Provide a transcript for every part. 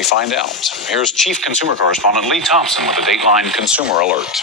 We find out. Here's Chief Consumer Correspondent Lee Thompson with a Dateline Consumer Alert.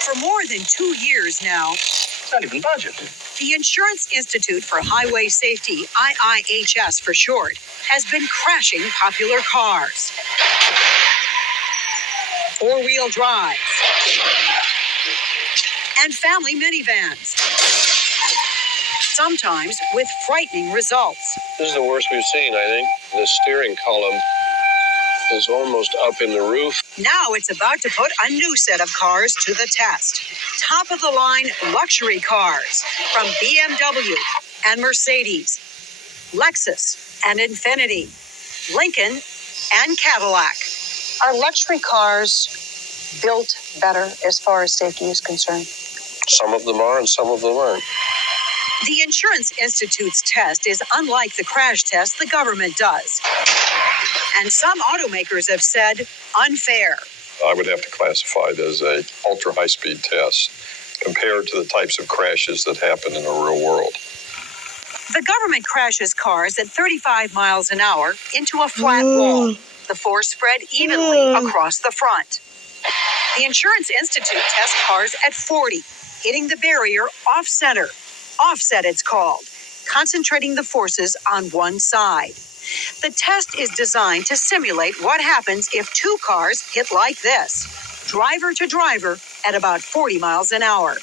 For more than 2 years now, Not even budgeted. the Insurance Institute for Highway Safety, iihs for short, has been crashing popular cars. Four-wheel drives and family minivans. Sometimes with frightening results. This is the worst we've seen, I think. The steering column is almost up in the roof. Now it's about to put a new set of cars to the test. Top-of-the-line luxury cars from BMW and Mercedes, Lexus and INFINITI, Lincoln and Cadillac. Are luxury cars built better as far as safety is concerned? Some of them are and some of them aren't. The Insurance Institute's test is unlike the crash test the government does. And some automakers have said unfair. I would have to classify it as a ultra high-speed test compared to the types of crashes that happen in the real world. The government crashes cars at 35 miles an hour into a flat wall. The force spread evenly across the front. The Insurance Institute tests cars at 40, hitting the barrier off-center. Offset, it's called, concentrating the forces on one side. The test is designed to simulate what happens if two cars hit like this, driver to driver at about 40 miles an hour.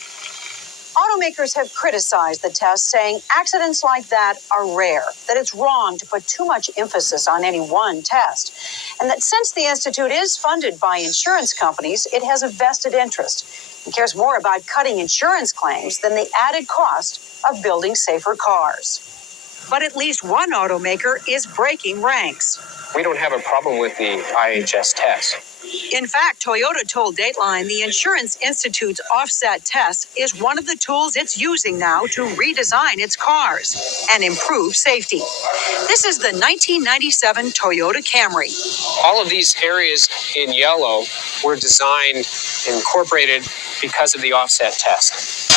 Automakers have criticized the test, saying accidents like that are rare, that it's wrong to put too much emphasis on any one test, and that since the Institute is funded by insurance companies, it has a vested interest and cares more about cutting insurance claims than the added cost of building safer cars. But at least one automaker is breaking ranks. We don't have a problem with the IHS test. In fact, Toyota told Dateline the Insurance Institute's offset test is one of the tools it's using now to redesign its cars and improve safety. This is the 1997 Toyota Camry. All of these areas in yellow were designed, incorporated because of the offset test.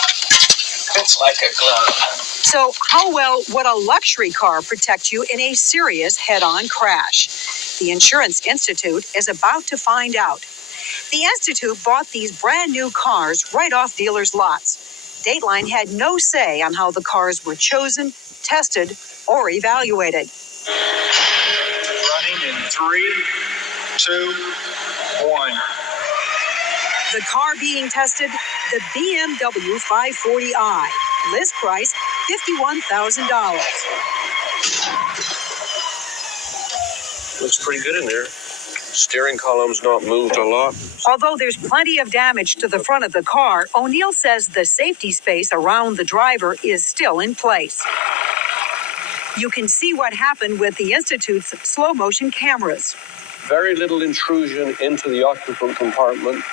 It's like a glove. So how well would a luxury car protect you in a serious head-on crash? The Insurance Institute is about to find out. The Institute bought these brand new cars right off dealers' lots. Dateline had no say on how the cars were chosen, tested, or evaluated. Running in 3, 2, 1. The car being tested, the BMW 540i. List price, $51,000. Looks pretty good in there. Steering column's not moved a lot. Although there's plenty of damage to the front of the car, O'Neill says the safety space around the driver is still in place. You can see what happened with the Institute's slow-motion cameras. Very little intrusion into the occupant compartment.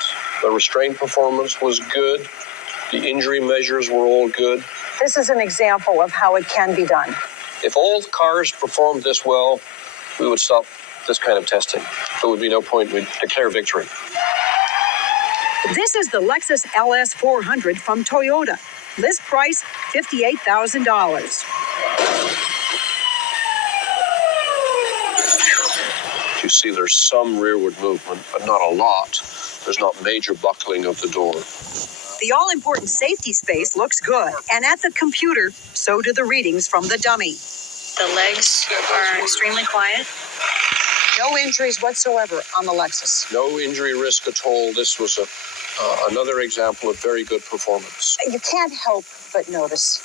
The restraint performance was good. The injury measures were all good. This is an example of how it can be done. If all cars performed this well, we would stop this kind of testing. There would be no point. We'd declare victory. This is the Lexus LS 400 from Toyota. List price, $58,000. You see there's some rearward movement, but not a lot. There's not major buckling of the door. The all-important safety space looks good, and at the computer, so do the readings from the dummy. The legs are extremely quiet. No injuries whatsoever on the Lexus. No injury risk at all. This was another example of very good performance. You can't help but notice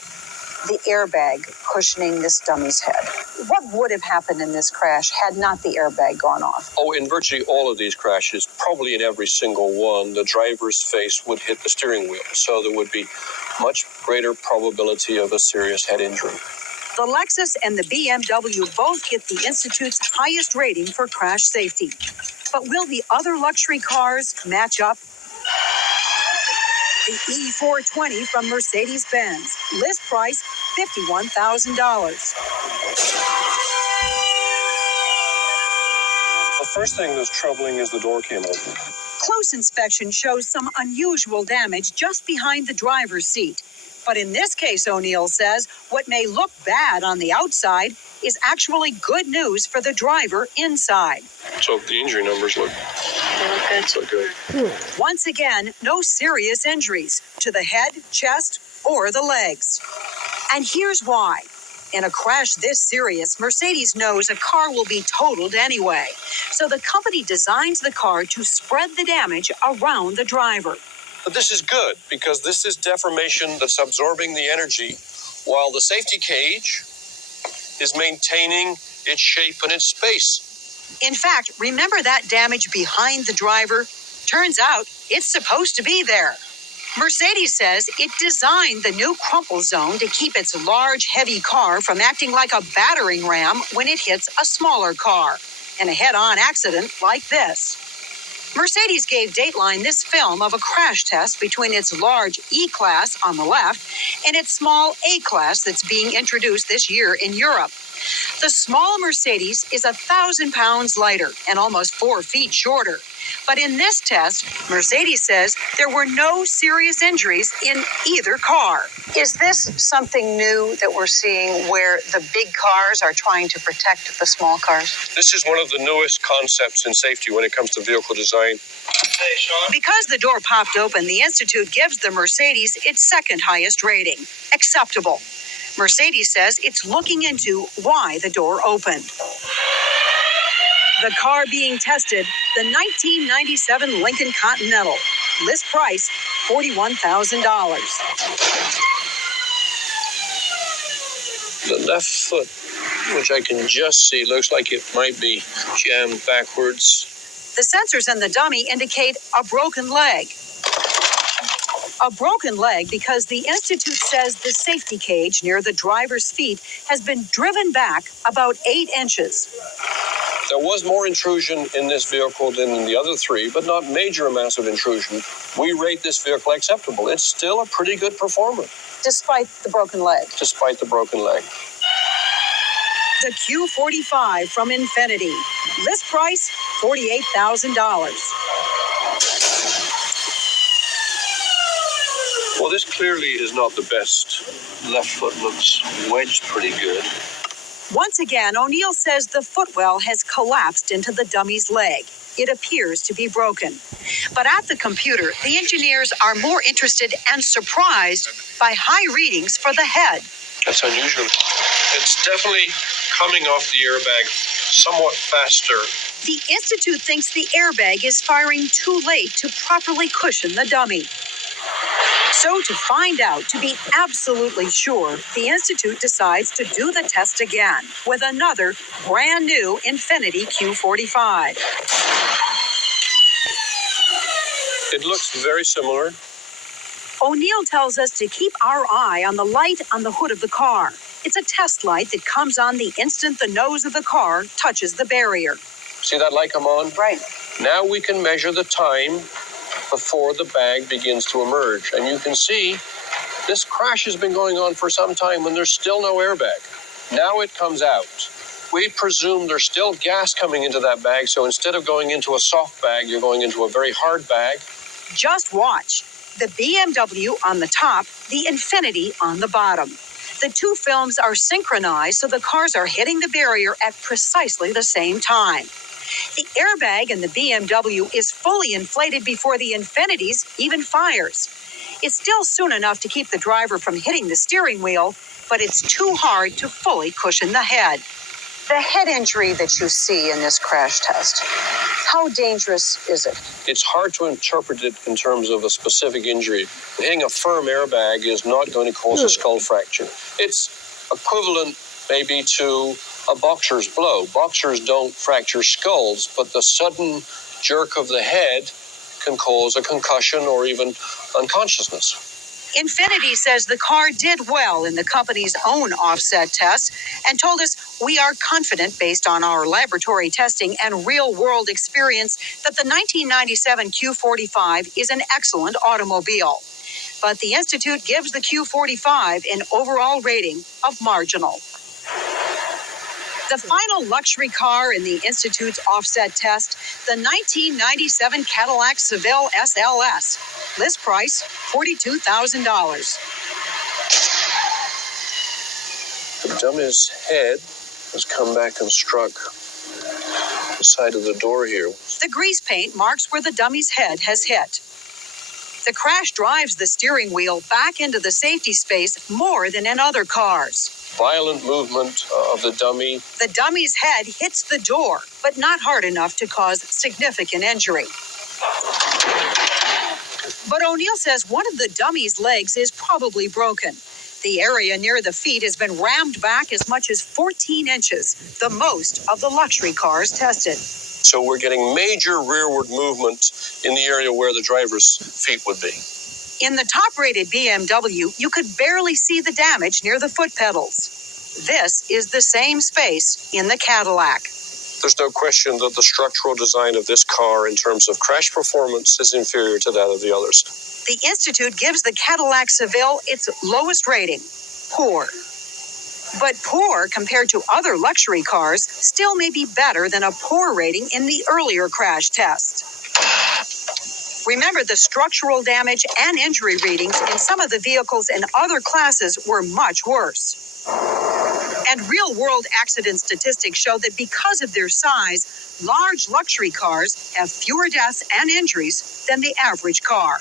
the airbag cushioning this dummy's head. What would have happened in this crash had not the airbag gone off? Oh, in virtually all of these crashes, probably in every single one, the driver's face would hit the steering wheel. So there would be much greater probability of a serious head injury. The Lexus and the BMW both get the Institute's highest rating for crash safety. But will the other luxury cars match up? The E420 from Mercedes-Benz. List price, $51,000. The first thing that's troubling is the door came open. Close inspection shows some unusual damage just behind the driver's seat. But in this case, O'Neill says, what may look bad on the outside is actually good news for the driver inside. So the injury numbers look good. Once again, no serious injuries to the head, chest, or the legs. And here's why. In a crash this serious, Mercedes knows a car will be totaled anyway. So the company designs the car to spread the damage around the driver. But this is good because this is deformation that's absorbing the energy while the safety cage is maintaining its shape and its space. In fact, remember that damage behind the driver? Turns out it's supposed to be there. Mercedes says it designed the new crumple zone to keep its large, heavy car from acting like a battering ram when it hits a smaller car in a head-on accident like this. Mercedes gave Dateline this film of a crash test between its large E-Class on the left and its small A-Class that's being introduced this year in Europe. The small Mercedes is 1,000 pounds lighter and almost 4 feet shorter. But in this test, Mercedes says there were no serious injuries in either car. Is this something new that we're seeing where the big cars are trying to protect the small cars? This is one of the newest concepts in safety when it comes to vehicle design. Hey, Sean. Because the door popped open, the Institute gives the Mercedes its second highest rating, acceptable. Mercedes says it's looking into why the door opened. The car being tested, the 1997 Lincoln Continental. List price, $41,000. The left foot, which I can just see, looks like it might be jammed backwards. The sensors in the dummy indicate a broken leg. A broken leg because the Institute says the safety cage near the driver's feet has been driven back about 8 inches. There was more intrusion in this vehicle than in the other three, but not major amounts of intrusion. We rate this vehicle acceptable. It's still a pretty good performer, Despite the broken leg. despite the broken leg. The Q45 from INFINITI. List price, $48,000. Well, this clearly is not the best. Left foot looks wedged pretty good. Once again, O'Neill says the footwell has collapsed into the dummy's leg. It appears to be broken. But at the computer, the engineers are more interested and surprised by high readings for the head. That's unusual. It's definitely coming off the airbag somewhat faster. The Institute thinks the airbag is firing too late to properly cushion the dummy. So to find out, to be absolutely sure, the Institute decides to do the test again with another brand new INFINITI Q45. It looks very similar. O'Neill tells us to keep our eye on the light on the hood of the car. It's a test light that comes on the instant the nose of the car touches the barrier. See that light come on? Right. Now we can measure the time before the bag begins to emerge. And you can see this crash has been going on for some time when there's still no airbag. Now it comes out. We presume there's still gas coming into that bag, so instead of going into a soft bag, you're going into a very hard bag. Just watch. The BMW on the top, the INFINITI on the bottom. The two films are synchronized so the cars are hitting the barrier at precisely the same time. The airbag in the BMW is fully inflated before the INFINITI's even fires. It's still soon enough to keep the driver from hitting the steering wheel, but it's too hard to fully cushion the head. The head injury that you see in this crash test, how dangerous is it? It's hard to interpret it in terms of a specific injury. Hitting a firm airbag is not going to cause a skull fracture. It's equivalent maybe to a boxer's blow. Boxers don't fracture skulls, but the sudden jerk of the head can cause a concussion or even unconsciousness. INFINITI says the car did well in the company's own offset test and told us we are confident based on our laboratory testing and real-world experience that the 1997 Q45 is an excellent automobile. But the Institute gives the Q45 an overall rating of marginal. The final luxury car in the Institute's offset test, the 1997 Cadillac Seville SLS. List price, $42,000. The dummy's head has come back and struck the side of the door here. The grease paint marks where the dummy's head has hit. The crash drives the steering wheel back into the safety space more than in other cars. Violent movement of the dummy. The dummy's head hits the door, but not hard enough to cause significant injury. But O'Neill says one of the dummy's legs is probably broken. The area near the feet has been rammed back as much as 14 inches, the most of the luxury cars tested. So we're getting major rearward movement in the area where the driver's feet would be. In the top-rated BMW, you could barely see the damage near the foot pedals. This is the same space in the Cadillac. There's no question that the structural design of this car in terms of crash performance is inferior to that of the others. The Institute gives the Cadillac Seville its lowest rating, poor. But poor compared to other luxury cars still may be better than a poor rating in the earlier crash test. Remember, the structural damage and injury readings in some of the vehicles in other classes were much worse. And real-world accident statistics show that because of their size, large luxury cars have fewer deaths and injuries than the average car.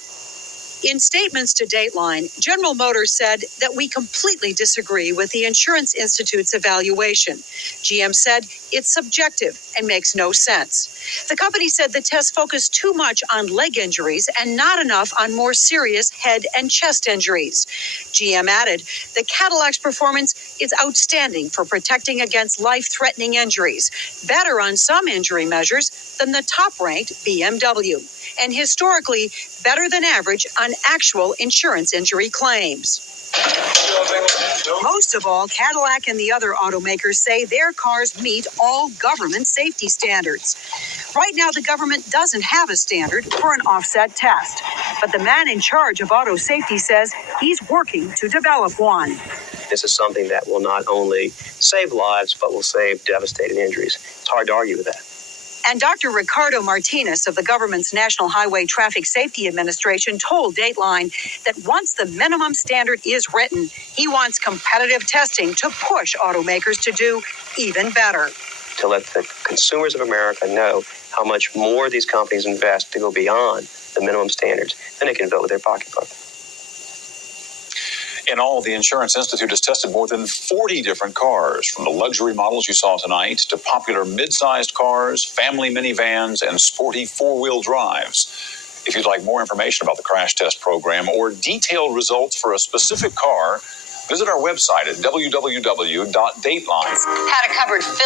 In statements to Dateline, General Motors said that we completely disagree with the Insurance Institute's evaluation. GM said it's subjective and makes no sense. The company said the tests focused too much on leg injuries and not enough on more serious head and chest injuries. GM added, the Cadillac's performance is outstanding for protecting against life-threatening injuries, better on some injury measures than the top-ranked BMW, and historically better than average on actual insurance injury claims. Most of all, Cadillac and the other automakers say their cars meet all government safety standards. Right now, the government doesn't have a standard for an offset test, but the man in charge of auto safety says he's working to develop one. This is something that will not only save lives, but will save devastating injuries. It's hard to argue with that. And Dr. Ricardo Martinez of the government's National Highway Traffic Safety Administration told Dateline that once the minimum standard is written, he wants competitive testing to push automakers to do even better. To let the consumers of America know how much more these companies invest to go beyond the minimum standards, then they can vote with their pocketbook. In all, the Insurance Institute has tested more than 40 different cars, from the luxury models you saw tonight to popular mid-sized cars, family minivans, and sporty four-wheel drives. If you'd like more information about the crash test program or detailed results for a specific car, visit our website at www.dateline. Had a cupboard filled